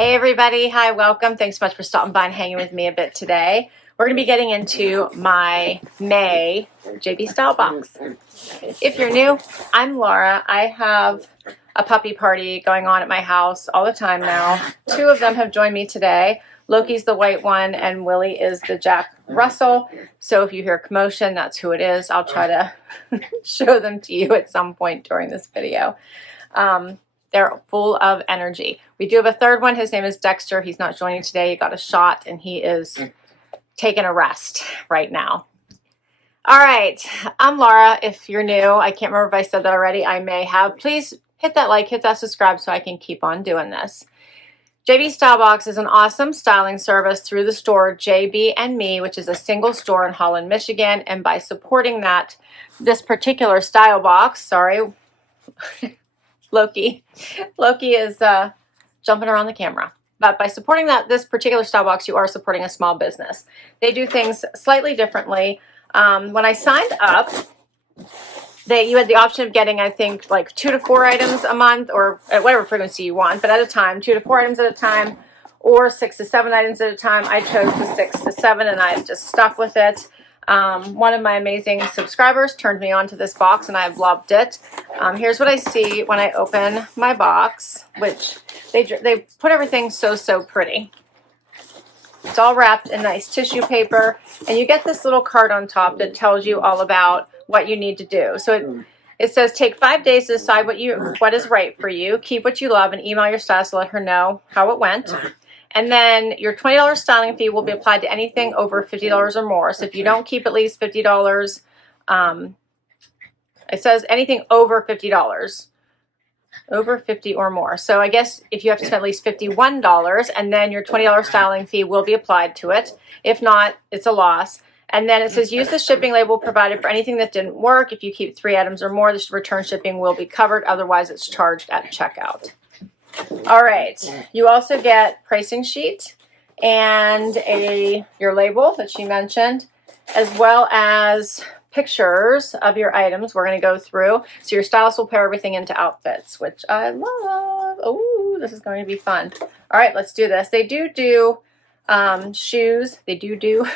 Hey everybody, hi, welcome. Thanks so much for stopping by and hanging with me a bit today. We're going to be getting into my May JB Stylebox. If you're new, I'm Laura. I have a puppy party going on at my house all the time now. Two of them have joined me today. Loki's the white one and Willie is the Jack Russell. So if you hear commotion, that's who it is. I'll try to show them to you at some point during this video. They're full of energy. We do have a third one. His name is Dexter. He's not joining today. He got a shot and he is taking a rest right now. All right, I'm Laura. If you're new, I can't remember if I said that already. I may have. Please hit that like, hit that subscribe so I can keep on doing this. JB Stylebox is an awesome styling service through the store JB and Me, which is a single store in Holland, Michigan. And by supporting this particular style box, sorry, Loki is jumping around the camera. But by supporting this particular style box, you are supporting a small business. They do things slightly differently. When I signed up, you had the option of getting, I think, like 2 to 4 items a month, or at whatever frequency you want, but at a time, 2 to 4 items at a time, or 6 to 7 items at a time. I chose the 6 to 7, and I've just stuck with it. One of my amazing subscribers turned me on to this box, and I've loved it. Here's what I see when I open my box, which they put everything so pretty. It's all wrapped in nice tissue paper, and you get this little card on top that tells you all about what you need to do. So it says, take 5 days to decide what is right for you. Keep what you love and email your stylist to let her know how it went. And then your $20 styling fee will be applied to anything over $50 or more. So if you don't keep at least $50, it says anything over $50, over 50 or more. So I guess if you have to spend at least $51, and then your $20 styling fee will be applied to it. If not, it's a loss. And then it says use the shipping label provided for anything that didn't work. If you keep 3 items or more, the return shipping will be covered. Otherwise, it's charged at checkout. All right, you also get pricing sheet and your label that she mentioned, as well as pictures of your items we're going to go through. So your stylist will pair everything into outfits, which I love. Oh, this is going to be fun. All right, let's do this. They do shoes. They do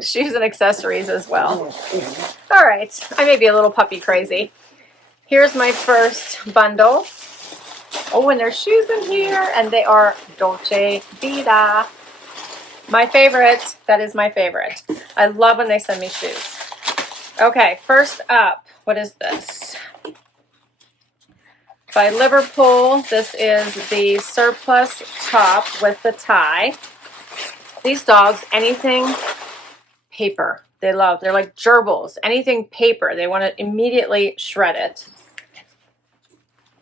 shoes and accessories as well. All right, I may be a little puppy crazy. Here's my first bundle. Oh, and there's shoes in here, and they are Dolce Vita. My favorite. That is my favorite. I love when they send me shoes. Okay, first up, what is this? By Liverpool. This is the Surplice top with the tie. These dogs, anything paper, they love. They're like gerbils. Anything paper, they want to immediately shred it.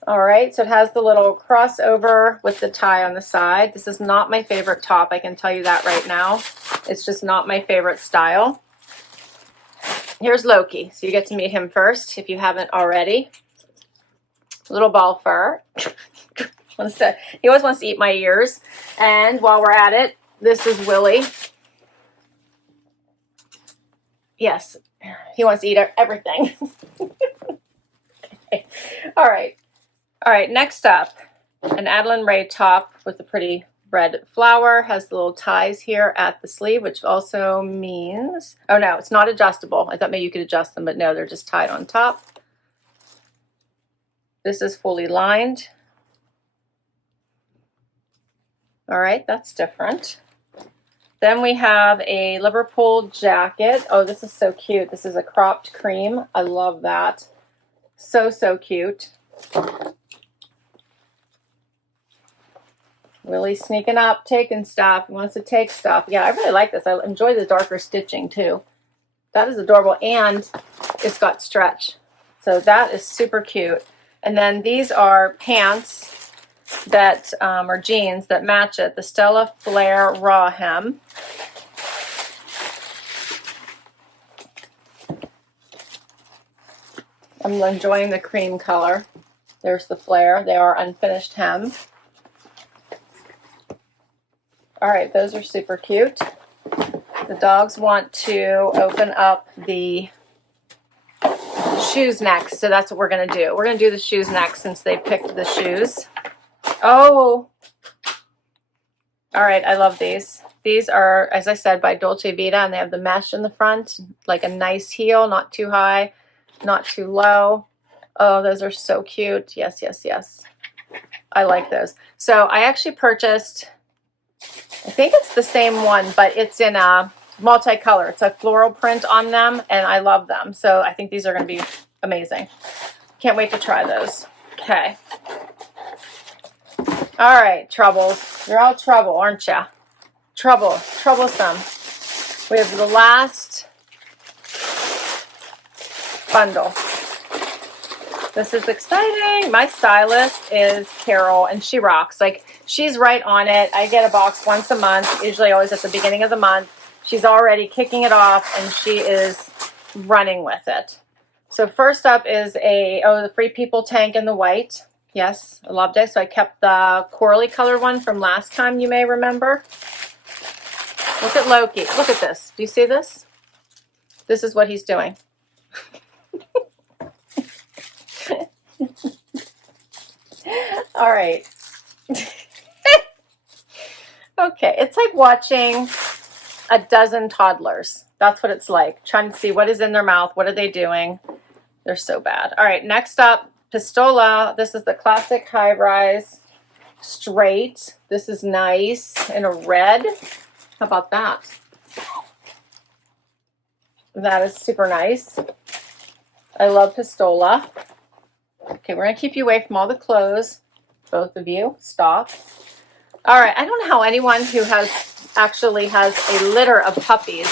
All right, so it has the little crossover with the tie on the side. This is not my favorite top, I can tell you that right now. It's just not my favorite style. Here's Loki, so you get to meet him first if you haven't already. Little ball fur. He always wants to eat my ears. And while we're at it, this is Willie. Yes, he wants to eat everything. Okay. All right, next up, an Adeline Ray top with the pretty red flower. Has the little ties here at the sleeve, which also means, oh no, it's not adjustable. I thought maybe you could adjust them, but no, they're just tied on top. This is fully lined. All right, that's different. Then we have a Liverpool jacket. Oh, this is so cute. This is a cropped cream. I love that. So cute. Really sneaking up, taking stuff. He wants to take stuff. Yeah, I really like this. I enjoy the darker stitching too. That is adorable, and it's got stretch. So that is super cute. And then these are pants that or jeans that match it. The Stella Flare Raw Hem. I'm enjoying the cream color. There's the flare. They are unfinished hem. All right, those are super cute. The dogs want to open up the shoes next, so that's what we're going to do. We're going to do the shoes next since they picked the shoes. Oh, All right, I love these. These are, as I said, by Dolce Vita, and they have the mesh in the front, like a nice heel, not too high, not too low. Oh, those are so cute. Yes, yes, yes. I like those. So I actually purchased, I think it's the same one, but it's in a multicolor. It's a floral print on them, and I love them. So I think these are going to be amazing. Can't wait to try those. Okay. All right, troubles. You're all trouble, aren't ya? Troublesome. We have the last bundle. This is exciting. My stylist is Carol, and she rocks. Like, she's right on it. I get a box once a month, usually always at the beginning of the month. She's already kicking it off, and she is running with it. So first up is the Free People tank in the white. Yes, I loved it. So I kept the corally color one from last time, you may remember. Look at Loki. Look at this. Do you see this? This is what he's doing. All right. Okay, it's like watching a dozen toddlers. That's what it's like. Trying to see what is in their mouth. What are they doing? They're so bad. All right, next up, Pistola. This is the classic high-rise straight. This is nice in a red. How about that? That is super nice. I love Pistola. Okay, we're going to keep you away from all the clothes. Both of you, stop. All right, I don't know how anyone who actually has a litter of puppies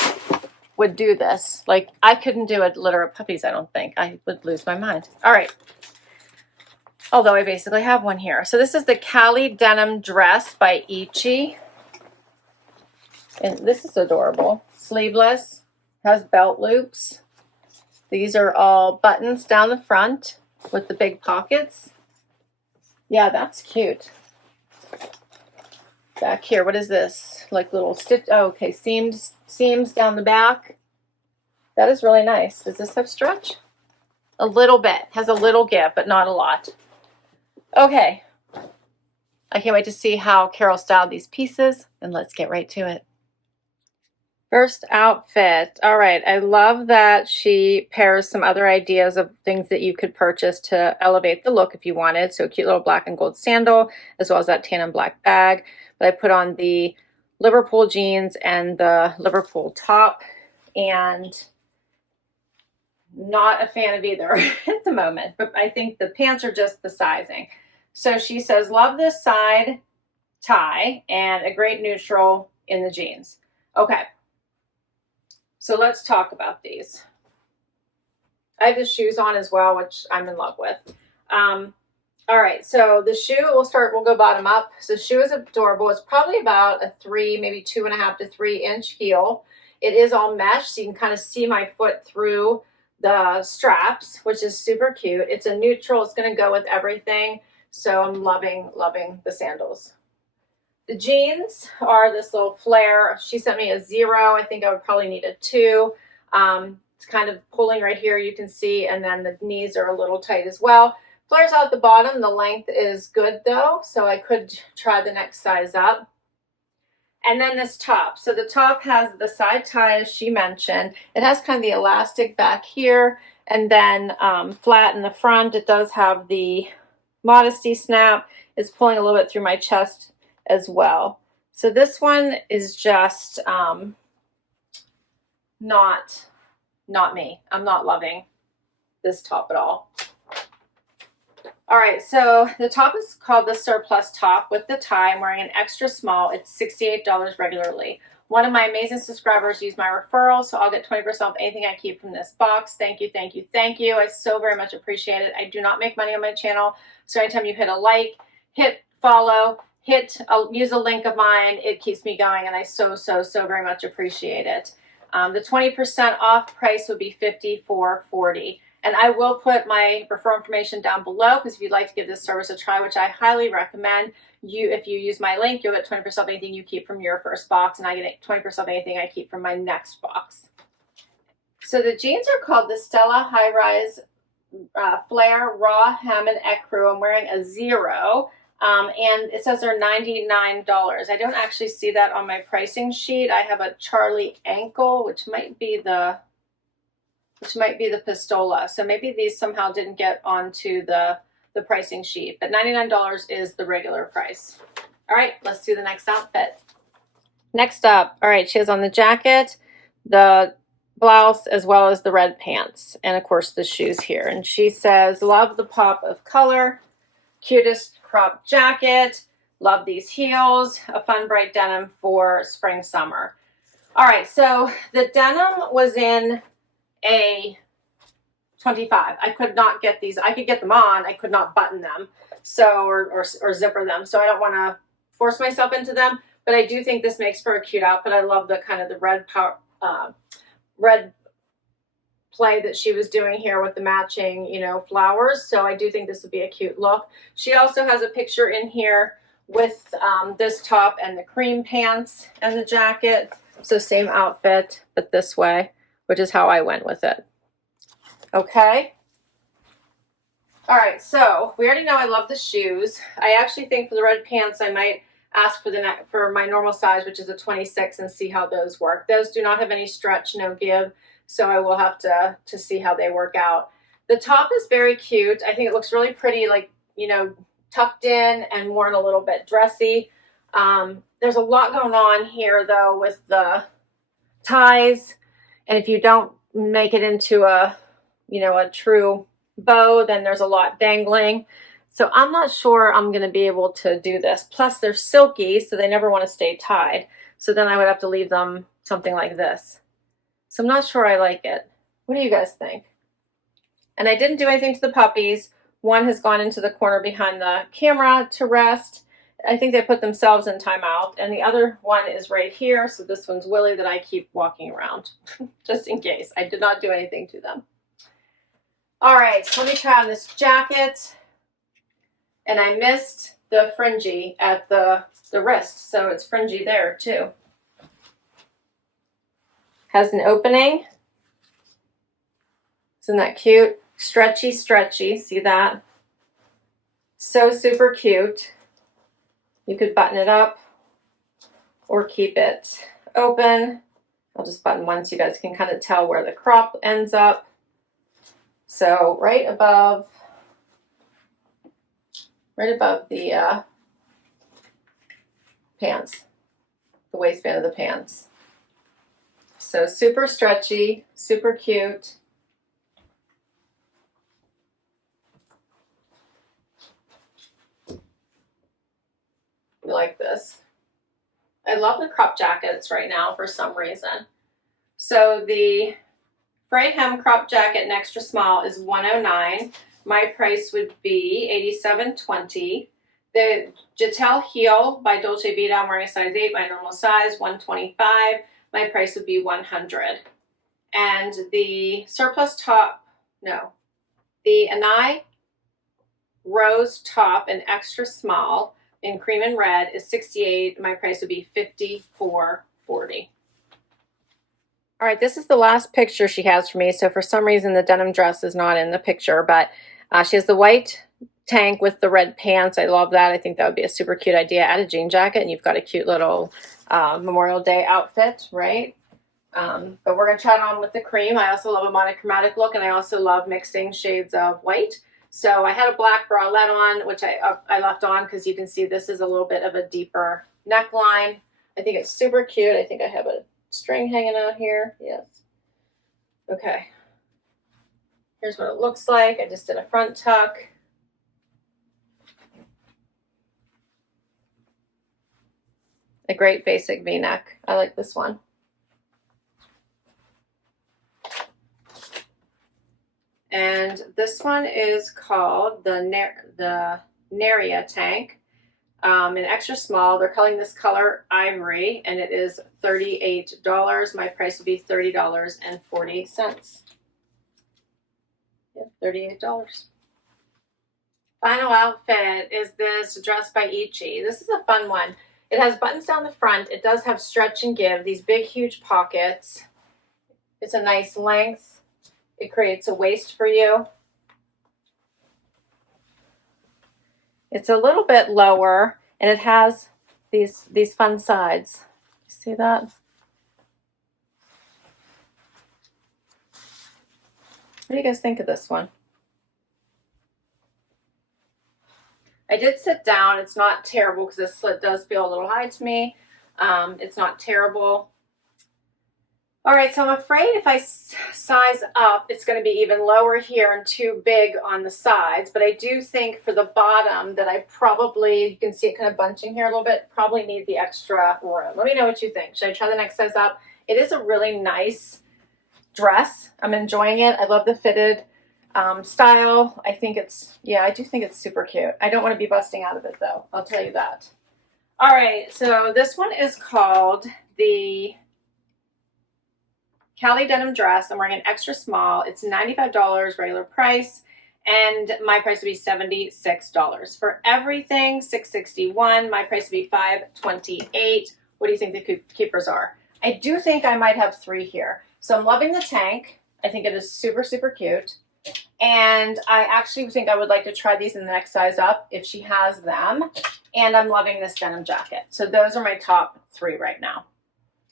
would do this. Like, I couldn't do a litter of puppies, I don't think. I would lose my mind. All right. Although I basically have one here. So this is the Cali Denim Dress by Ichi. And this is adorable. Sleeveless, has belt loops. These are all buttons down the front with the big pockets. Yeah, that's cute. Back here, what is this? Like little stitch, oh, okay, seams down the back. That is really nice. Does this have stretch? A little bit. Has a little give, but not a lot. Okay. I can't wait to see how Carol styled these pieces, and let's get right to it. First outfit. All right, I love that she pairs some other ideas of things that you could purchase to elevate the look if you wanted. So a cute little black and gold sandal, as well as that tan and black bag. But I put on the Liverpool jeans and the Liverpool top, and not a fan of either at the moment, but I think the pants are just the sizing. So she says, love this side tie and a great neutral in the jeans. Okay. So let's talk about these. I have the shoes on as well, which I'm in love with. All right, so the shoe, we'll go bottom up. So the shoe is adorable. It's probably about a 3, maybe 2.5 to 3 inch heel. It is all mesh, so you can kind of see my foot through the straps, which is super cute. It's a neutral. It's going to go with everything. So I'm loving the sandals. The jeans are this little flare. She sent me a 0. I think I would probably need a 2. It's kind of pulling right here, you can see, and then the knees are a little tight as well. Flares out the bottom. The length is good though, so I could try the next size up. And then this top. So the top has the side tie, as she mentioned. It has kind of the elastic back here, and then flat in the front. It does have the modesty snap. It's pulling a little bit through my chest as well. So this one is just not me. I'm not loving this top at all. All right, so the top is called the Surplice top with the tie. I'm wearing an extra small. It's $68 regularly. One of my amazing subscribers used my referral, so I'll get 20% off anything I keep from this box. Thank you, thank you, thank you. I so very much appreciate it. I do not make money on my channel, so anytime you hit a like, hit follow, use a link of mine, it keeps me going, and I so very much appreciate it. The 20% off price would be $54.40. And I will put my referral information down below, because if you'd like to give this service a try, which I highly recommend, if you use my link, you'll get 20% off anything you keep from your first box, and I get 20% off anything I keep from my next box. So the jeans are called the Stella High Rise Flare Raw Hem and Ecru. I'm wearing a 0. And it says they're $99. I don't actually see that on my pricing sheet. I have a Charlie ankle, which might be the Pistola. So maybe these somehow didn't get onto the pricing sheet, but $99 is the regular price. All right, let's do the next outfit. Next up, all right, she has on the jacket, the blouse, as well as the red pants, and of course the shoes here. And she says, love the pop of color, cutest crop jacket, love these heels, a fun bright denim for spring, summer. All right, so the denim was in a 25. I could not get these. I could get them on. I could not button them, so or zipper them. So I don't want to force myself into them. But I do think this makes for a cute outfit. I love the kind of the red play that she was doing here with the matching, you know, flowers. So I do think this would be a cute look. She also has a picture in here with this top and the cream pants and the jacket. So same outfit, but this way, which is how I went with it. Okay. All right, so we already know I love the shoes. I actually think for the red pants, I might ask for my normal size, which is a 26, and see how those work. Those do not have any stretch, no give, so I will have to see how they work out. The top is very cute. I think it looks really pretty, like, you know, tucked in and worn a little bit dressy. There's a lot going on here, though, with the ties, and if you don't make it into a, you know, a true bow, then there's a lot dangling. So I'm not sure I'm going to be able to do this. Plus they're silky, so they never want to stay tied. So then I would have to leave them something like this. So I'm not sure I like it. What do you guys think? And I didn't do anything to the puppies. One has gone into the corner behind the camera to rest. I think they put themselves in timeout. And the other one is right here. So this one's Willie that I keep walking around just in case. I did not do anything to them. All right, so let me try on this jacket. And I missed the fringy at the wrist, so it's fringy there too. Has an opening. Isn't that cute? Stretchy, stretchy, see that? So super cute. You could button it up or keep it open. I'll just button one so you guys can kind of tell where the crop ends up. So right above the pants, the waistband of the pants. So super stretchy, super cute. We like this. I love the crop jackets right now for some reason. So the Fray hem crop jacket in extra small is $109. My price would be $87.20. The Gitel heel by Dolce Vita, I'm wearing a size 8, my normal size, $125. My price would be $100. And the surplus top, no, the Anaia rose top in extra small in cream and red is $68. My price would be $54.40. All right, this is the last picture she has for me. So for some reason, the denim dress is not in the picture, but she has the white tank with the red pants. I love that. I think that would be a super cute idea. Add a jean jacket and you've got a cute little Memorial Day outfit, right? But we're going to try it on with the cream. I also love a monochromatic look, and I also love mixing shades of white. So I had a black bralette on, which I left on because you can see this is a little bit of a deeper neckline. I think it's super cute. I think I have a string hanging out here. Yes. Okay. Here's what it looks like. I just did a front tuck. A great basic V-neck. I like this one. And this one is called the Neria Tank. In extra small, they're calling this color ivory, and it is $38. My price will be $30.40. Yep, $38. Final outfit is this dress by Ichi. This is a fun one. It has buttons down the front. It does have stretch and give, these big, huge pockets. It's a nice length. It creates a waist for you. It's a little bit lower, and it has these fun sides. See that? What do you guys think of this one? I did sit down. It's not terrible because this slit does feel a little high to me. It's not terrible. All right, so I'm afraid if I size up, it's going to be even lower here and too big on the sides. But I do think for the bottom that I probably, you can see it kind of bunching here a little bit, probably need the extra room. Let me know what you think. Should I try the next size up? It is a really nice dress. I'm enjoying it. I love the fitted style. I think it's, yeah, I do think it's super cute. I don't want to be busting out of it though. I'll tell you that. All right, so this one is called the Cali denim dress. I'm wearing an extra small. It's $95 regular price, and my price would be $76. For everything, $661. My price would be $528. What do you think the keepers are? I do think I might have 3 here. So I'm loving the tank. I think it is super, super cute. And I actually think I would like to try these in the next size up if she has them. And I'm loving this denim jacket. So those are my top 3 right now.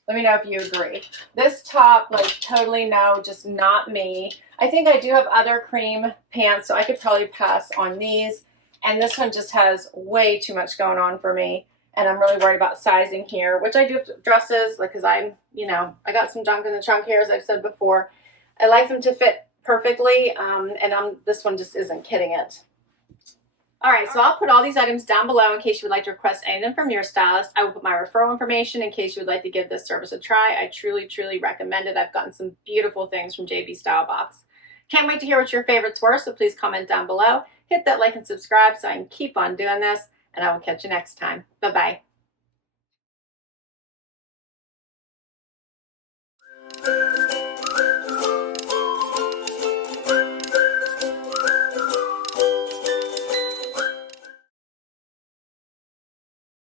Let me know if you agree. This top, like totally no, just not me. I think I do have other cream pants, so I could probably pass on these. And this one just has way too much going on for me. And I'm really worried about sizing here, which I do have dresses, like, because I'm, you know, I got some junk in the trunk here, as I've said before. I like them to fit perfectly, and this one just isn't kidding it. All right, so I'll put all these items down below in case you would like to request anything from your stylist. I will put my referral information in case you would like to give this service a try. I truly, truly recommend it. I've gotten some beautiful things from JB Stylebox. Can't wait to hear what your favorites were, so please comment down below. Hit that like and subscribe so I can keep on doing this, and I will catch you next time. Bye-bye.